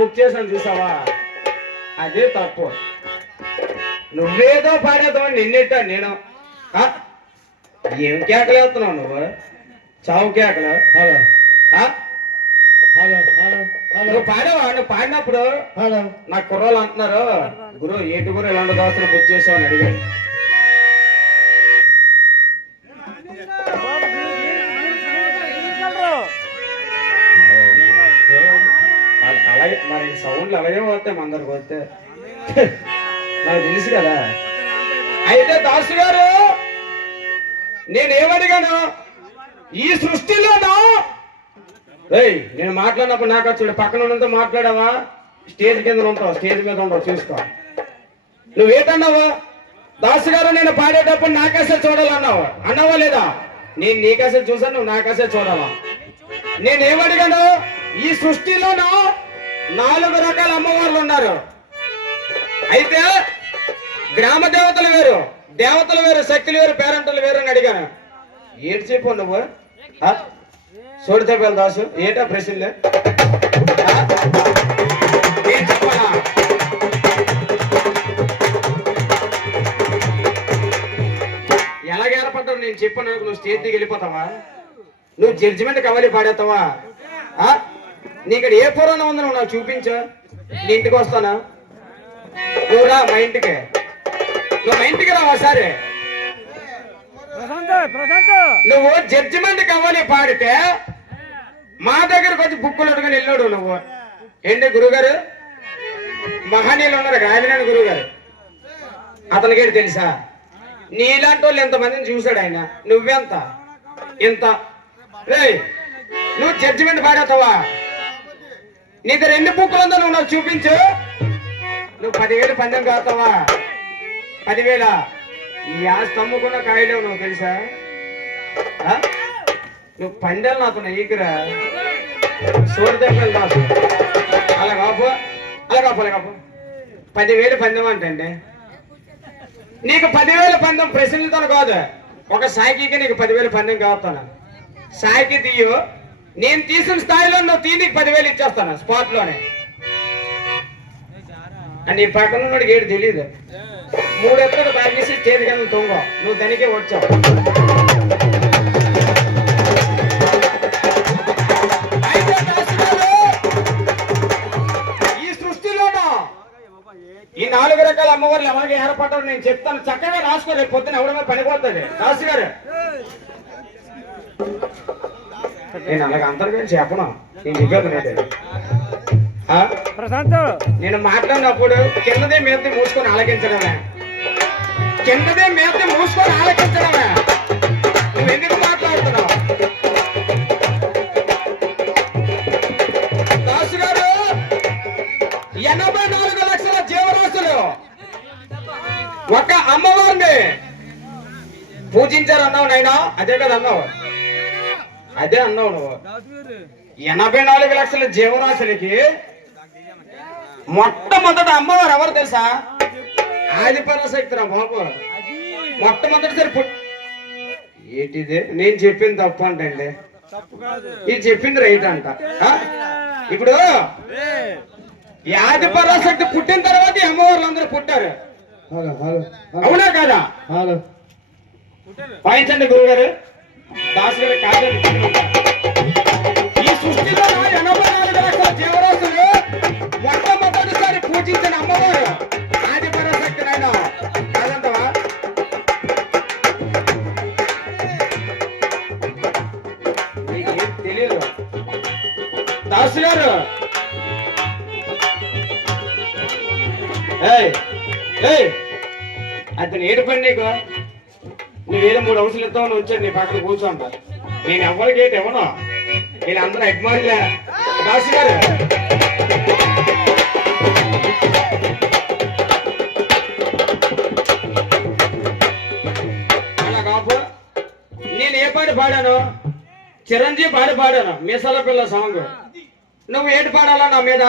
Book చేసాను చూసావా, అదే తప్పు. నువ్వేదో పాడేద్దాం నిన్నెట్టా నేను. ఏం కేకలు వేస్తున్నావు నువ్వు? చావు కేకలు. నువ్వు పాడావా? నువ్వు పాడినప్పుడు నా కుర్రోళ్ళు అంటున్నారు, గురు ఏటి గురు ఇలాంటి దోస్తులు బుక్ చేసావని అడిగారు. అలాగే మరి సౌండ్లు అలాగే పోతాయి అందరికి వస్తే, నాకు తెలుసు కదా. అయితే దాసు గారు, నేనేమడిగాను ఈ సృష్టిలోనూ? నేను మాట్లాడినప్పుడు నాకు వచ్చాడు, పక్కన ఉన్నంత మాట్లాడావా? స్టేజ్ కింద ఉంటావు, స్టేజ్ మీద ఉంటావు, చూసుకో. నువ్వేటన్నావు? దాసు గారు నేను పాడేటప్పుడు నాకేసే చూడాలన్నావు, అన్నావా లేదా? నేను నీకేసే చూసాను, నువ్వు నాకేసే చూడాలా? నేనేమడిగాను? ఈ సృష్టిలోనూ 4 రకాల అమ్మవార్లు ఉన్నారు. అయితే గ్రామ దేవతలు వేరు, దేవతలు వేరు, శక్తులు వేరు, పేరంటలు వేరు అని అడిగాను. ఏంటి చెప్పు నువ్వు? చూడితే పేరు దాసు, ఏంటా ప్రశ్నలే? ఏం చెప్పాలా? ఎలాగ ఏర్పడ్డావు నేను చెప్పాను. నువ్వు స్టేజ్ దిగి వెళ్ళిపోతావా? నువ్వు జడ్జిమెంట్ కవలి పాడేస్తావా? నీ ఇక్కడ ఏ పురాణం ఉందో నువ్వు నాకు చూపించు, నీ ఇంటికి వస్తానా? నువ్వు రా మా ఇంటికి, నువ్వు మా ఇంటికి రా ఒకసారి. నువ్వు జడ్జిమెంట్ కవ్వాలి పాడితే మా దగ్గరకు వచ్చి బుక్కులు అడుగుని వెళ్ళాడు నువ్వు. ఏంటి గురుగారు? మహనీయులు ఉన్నారు, రాజనారాయణ గురువు గారు, అతనికేంటి తెలుసా? నీలాంటి వాళ్ళు ఎంతమందిని చూశాడు ఆయన, నువ్వెంత ఇంత. నువ్వు జడ్జిమెంట్ పాడేస్తావా? నీ దగ్గర ఎన్ని బుక్కులు ఉందో నువ్వు నాకు చూపించు. నువ్వు 10,000 పందెం కాస్తావా? 10,000 ఈ ఆస్తి అమ్ముకున్న కాయలేవు నువ్వు తెలుసా? నువ్వు పందెలు నాకు ఈకురా చూడదగ్గర దాసు. అలా కాపు, అలా కాపు, అలా కాపు. 10,000 పందెం అంటే నీకు 10,000 పందెం ప్రశ్నలతో కాదు, ఒక సాయికి నీకు 10,000 పందెం కావుతాను. సాయికి తీయు, నేను తీసిన స్థాయిలో నువ్వు తీనికి 10,000 ఇచ్చేస్తాను స్పాట్ లోనే. నీ పక్కన ఉన్నోడికి ఏడు తెలీదు. 3 ఎత్తులు తాగేసి చేతి కింద తొంగ, నువ్వు దానికే వచ్చావు. ఈ సృష్టిలోనూ ఈ 4 రకాల అమ్మవార్లు ఎవరికి ఏర్పడ్డారు నేను చెప్తాను, చక్కగా రాసుకో. రేపు పొద్దున ఎవడమే పనిపోతుంది. దాసు గారు, నేను అలాగ అంతర్గతం చెప్పను, నేను చెప్పేది. నేను మాట్లాడినప్పుడు కిందదే మీద మూసుకొని ఆలకించడమే, కిందదే మీద మూసుకొని ఆలకించడమే. నువ్వు ఎందుకు మాట్లాడుతున్నావు? దాసు గారు, 84 లక్షల జీవరాశులు ఒక అమ్మవారిని పూజించారు అన్నావు నాయనా, అదే కదా అన్నావు, అదే అన్నావు నువ్వు. 84 లక్షల జీవరాశులకి మొట్టమొదట అమ్మవారు ఎవరు తెలుసా? ఆదిపరాశక్తి రా బాబు. మొట్టమొదటిసారి ఏంటిది? నేను చెప్పింది తప్పు అంటండి, ఇది చెప్పింది రైట్ అంట. ఇప్పుడు ఈ ఆదిపరాశక్తి పుట్టిన తర్వాత ఈ అమ్మవార్లు అందరూ పుట్టారు, అవునా కాదా? వాయించండి గురుగారు. దాసు గారు కాదండి. ఈ సృష్టిలో 84 లక్షల జీవరాశులు మొట్టమొదటిసారి పూజించిన అమ్మవారు ఆదిపరాశక్తి నాయన, కాదంటవా? నీకేం తెలియదు దాసు గారు. అతను ఏడు పని నీకు నువ్వేదో 3 హౌసులు ఇస్తామని వచ్చాడు నీ పక్కన కూర్చోంట నేను ఎవరికి ఏంటి ఇవ్వను వీళ్ళందరూ అడ్మాయిలే దాసు గారు అలా కాపు నేను ఏ పాట పాడాను చిరంజీవి పాడాను మీసాల పిల్ల సాంగ్ నువ్వు ఏంటి పాడాలా నా మీద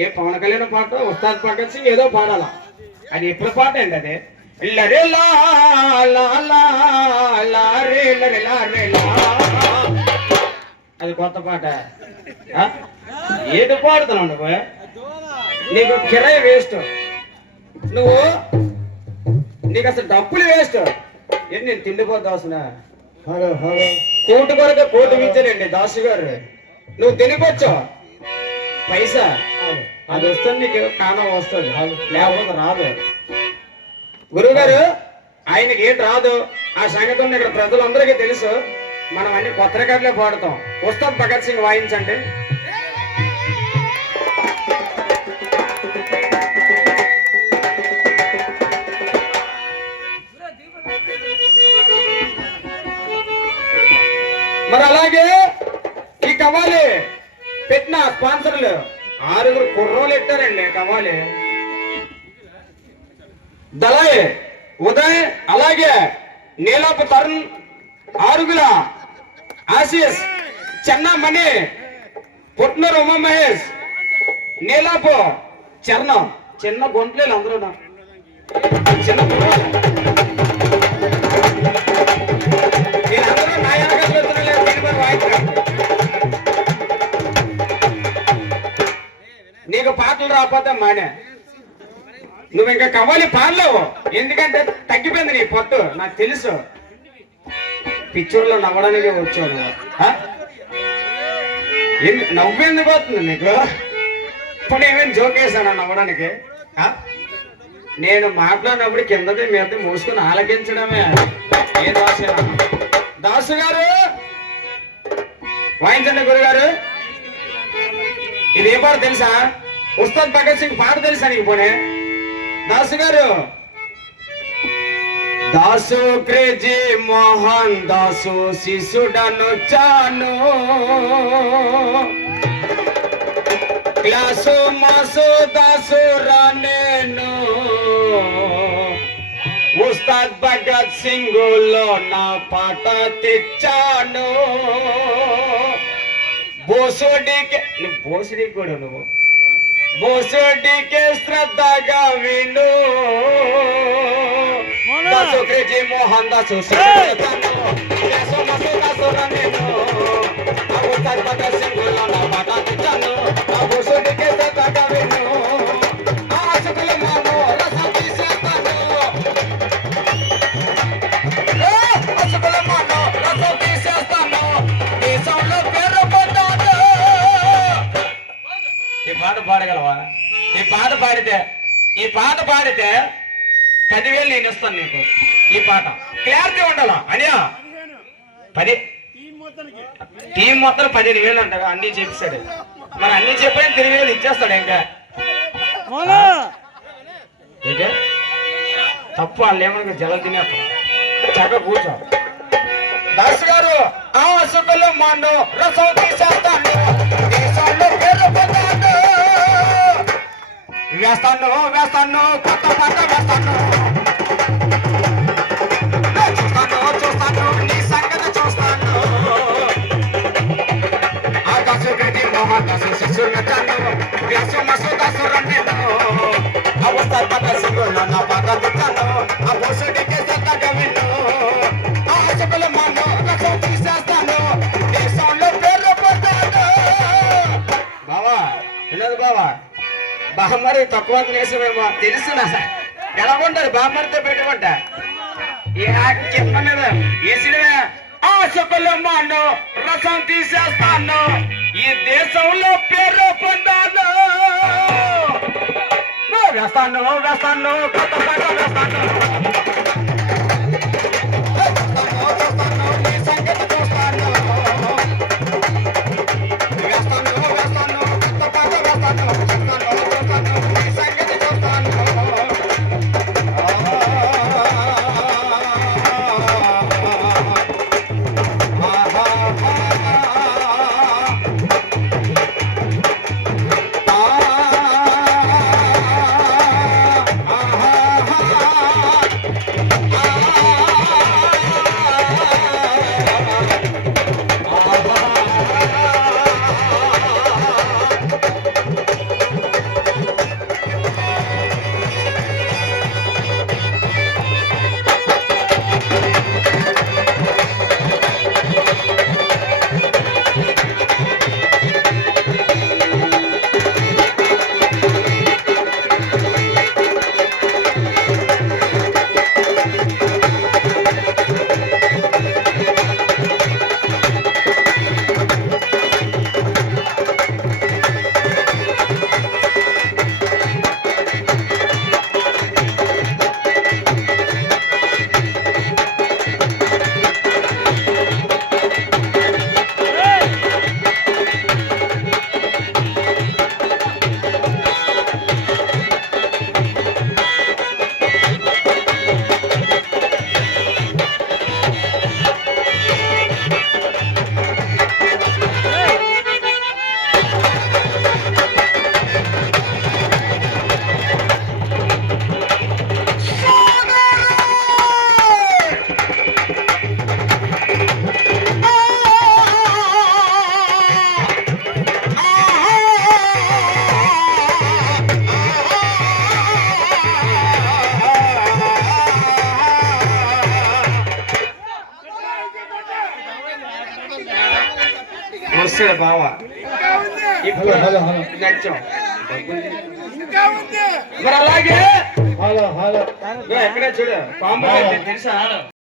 ఏ పవన్ కళ్యాణ్ పాట ఉస్తాద్ భగత్ సింగ్ ఏదో పాడాలా అది ఎప్పుడు పాట అండి అదే లరే లా లా లా లా రే లరే లా రే లా అది కొత్త పాట ఏది పాడుతున్నావు నువ్వు నీకు కిరాయి వేస్ట్ నువ్వు నీకు అసలు డబ్బులు వేస్ట్ ఏంటి నేను తిండిపోతా దాసునా కోటి కొరకు కోటి ఇచ్చానండి దాసు గారు నువ్వు తినిపోచ్చు పైసా అది వస్తుంది నీకు కానం వస్తుంది లేకపోతే రాదు గురువు గారు ఆయనకి ఏంటి రాదు ఆ సంగతి ఉన్న ఇక్కడ ప్రజలందరికీ తెలుసు మనం అన్ని కొత్త రికార్డులే పాడుతాం ఉస్తాద్ భగత్ సింగ్ వాయించండి మరి అలాగే ఈ కవాలి పెట్టిన స్పాన్సర్లు 6 కుర్రోలు ఎట్టారండి కవాలి దళాయ్ ఉదయ్ అలాగే నీలపు తరుణ్ 6 ఆశీస్ చెన్నమణి పుట్నూరు ఉమా మహేష్ నీలపు చరణం చిన్న గొంట్లేలు అందరూ చిన్న వీళ్ళందరూ నా నీకు పాటలు రాకపోతే మానే నువ్వు ఇంకా కవ్వాలి పాడలేవు ఎందుకంటే తగ్గిపోయింది నీ పట్టు నాకు తెలుసు పిచ్చోళ్ళలో నవ్వడానికి వచ్చావు నవ్వెందుకు పోతుంది నీకు ఇప్పుడు ఏమేమి జోకేసాను నవ్వడానికి నేను మాట్లాడినప్పుడు కిందది మీద మూసుకుని ఆలకించడమే ఏ దాసు దాసు గారు వాయించండి గురుగారు ఇది ఏ పాట తెలుసా ఉస్తాద్ భగత్ సింగ్ పాట తెలుసా నీకు పోనే దాసు గారు దాసు క్రేజీ మోహన్ దాసు శిశుడను చాను క్లాసు మాసు దాసు రానేను ఉస్తాద్ భగత్ సింగ్ లో నా పాట తెచ్చాను బోసుడికి నువ్వు బోసుడికి కూడా నువ్వు బోసుడికి శ్రద్ధగా విను దాసు క్రేజీ మోహన్ దాసు ఉస్తాద్ భగత్ సింగ్ లో నా పాట తెచ్చాను బోసుడికి శ్రద్ధగా విను ఆశకుల మాను రసం తీసేస్తాను ఆశకుల మాను రసం తీసేస్తాను దేశంలో పేరు పొందాను ఈ పాట పాడగలవా ఈ పాట పాడితే 10,000 నేను ఇస్తాను నీకు ఈ పాట క్లారిటీ ఉండాలా అనియా 10 టీం మొత్తం 15,000 అంట అన్ని చెప్పాడు మరి అన్ని చెప్పిన 3,000 ఇచ్చేస్తాడు ఇంకా ఏంటే తప్పు వాళ్ళు ఏమన్నా జల తినేస్తాం చక్కగా కూర్చో దాసు గారు ఆ సుఖలో మాను రసం తీసేస్తాను వేస్తాను కొత్త పాట వేస్తాను చూస్తాను నీ సంగతి చూస్తాను ఆకాశు గది మోహన్ శిశుతాను వ్యాసు మసు దాసు రండిను అవస్థ పద సింగులో నా పాట తెచ్చాను ఆ బోసుడికి సత్తగా విను ఆ శుభల మాను రసం తీసేస్తాను దేశంలో పేరు పొందాను బావా వినదు బావా బామ్మరి తక్కువ వేసేమేమో తెలుసు నా సార్ ఎలా ఉంటారు బామ్మరితో పెట్టుకుంటా కింద మీద వేసినవే ఆ శుభల మాను రసం తీసేస్తాను ఈ దేశంలో పేరు పొందాను వేస్తాను కొత్త పాట వేస్తాను నీ సంగతి చూస్తాను వేస్తాను కొత్త పాట వేస్తాను నీ సంగతి చూస్తాను వచ్చాడు బావ ఇప్పుడు నచ్చాం మరి అలాగే హలో హలో ఎక్కడే చూడు పాంపు తెలుసా